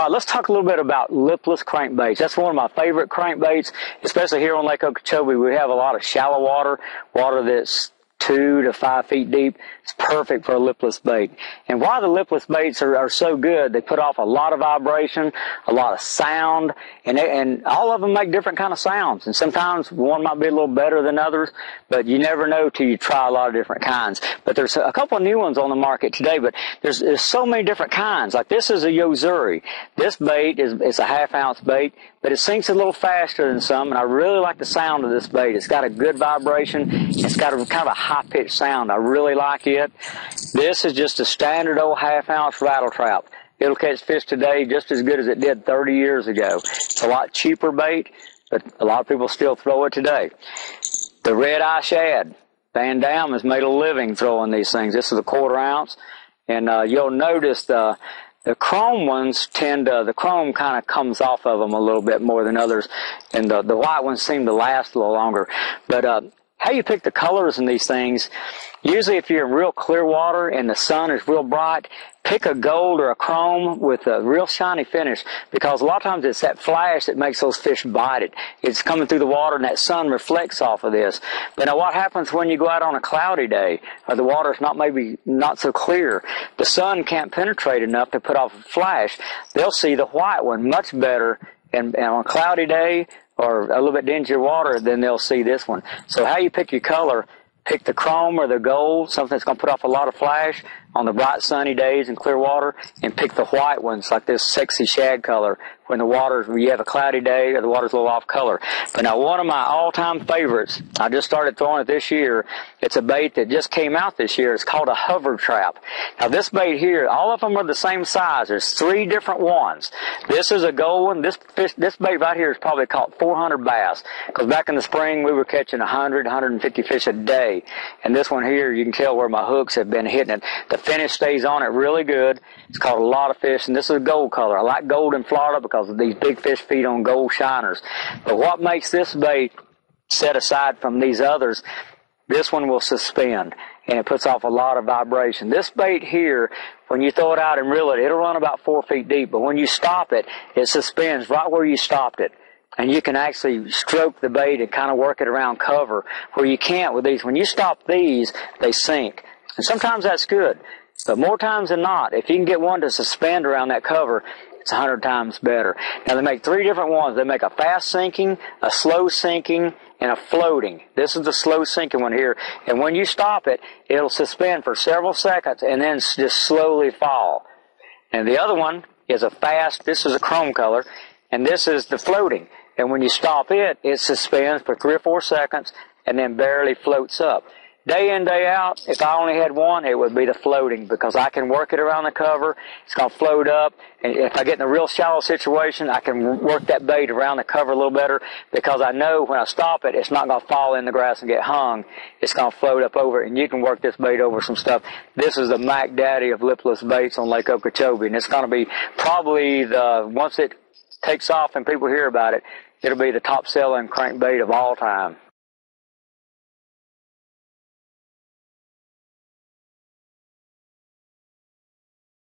All right, let's talk a little bit about lipless crankbaits. That's one of my favorite crankbaits, especially here on Lake Okeechobee. We have a lot of shallow water that's 2 to 5 feet deep. It's perfect for a lipless bait. And why the lipless baits are so good, they put off a lot of vibration, a lot of sound, and all of them make different kind of sounds. And sometimes one might be a little better than others, but you never know till you try a lot of different kinds. But there's a couple of new ones on the market today, but there's so many different kinds. Like this is a Yozuri. This bait is a half-ounce bait, but it sinks a little faster than some, and I really like the sound of this bait. It's got a good vibration. It's got a kind of a high-pitched sound. I really like it. This is just a standard old half-ounce rattle trap. It'll catch fish today just as good as it did 30 years ago. It's a lot cheaper bait, but a lot of people still throw it today. The red Eye Shad. Van Dam has made a living throwing these things. This is a 1/4 ounce, and you'll notice the chrome ones the chrome kind of comes off of them a little bit more than others, and the white ones seem to last a little longer. But how you pick the colors in these things, usually if you're in real clear water and the sun is real bright, pick a gold or a chrome with a real shiny finish, because a lot of times it's that flash that makes those fish bite it. It's coming through the water and that sun reflects off of this. But now what happens when you go out on a cloudy day or the water's maybe not so clear? The sun can't penetrate enough to put off a flash. They'll see the white one much better and on a cloudy day or a little bit dingier water than they'll see this one. So how you pick your color, pick the chrome or the gold, something that's going to put off a lot of flash on the bright sunny days in clear water, and pick the white ones like this sexy shad color when you have a cloudy day or the water's a little off color. But now one of my all-time favorites, I just started throwing it this year. It's a bait that just came out this year. It's called a hover trap. Now this bait here, all of them are the same size. There's 3 different ones. This is a gold one. This bait right here is probably caught 400 bass, because back in the spring we were catching 100, 150 fish a day. And this one here, you can tell where my hooks have been hitting it. The finish stays on it really good. It's caught a lot of fish, and this is a gold color. I like gold in Florida because these big fish feed on gold shiners. But what makes this bait set aside from these others, this one will suspend, and it puts off a lot of vibration. This bait here, when you throw it out and reel it, it'll run about 4 feet deep, but when you stop it, it suspends right where you stopped it. And you can actually stroke the bait and kind of work it around cover, where you can't with these. When you stop these, they sink. And sometimes that's good, but more times than not, if you can get one to suspend around that cover, it's 100 times better. Now they make 3 different ones. They make a fast sinking, a slow sinking, and a floating. This is the slow sinking one here. And when you stop it, it'll suspend for several seconds and then just slowly fall. And the other one is a fast, this is a chrome color, and this is the floating. And when you stop it, it suspends for 3 or 4 seconds and then barely floats up. Day in, day out, if I only had one, it would be the floating, because I can work it around the cover. It's going to float up. And if I get in a real shallow situation, I can work that bait around the cover a little better, because I know when I stop it, it's not going to fall in the grass and get hung. It's going to float up over it, and you can work this bait over some stuff. This is the Mac Daddy of lipless baits on Lake Okeechobee, and it's going to be probably once it takes off and people hear about it, it'll be the top selling crankbait of all time.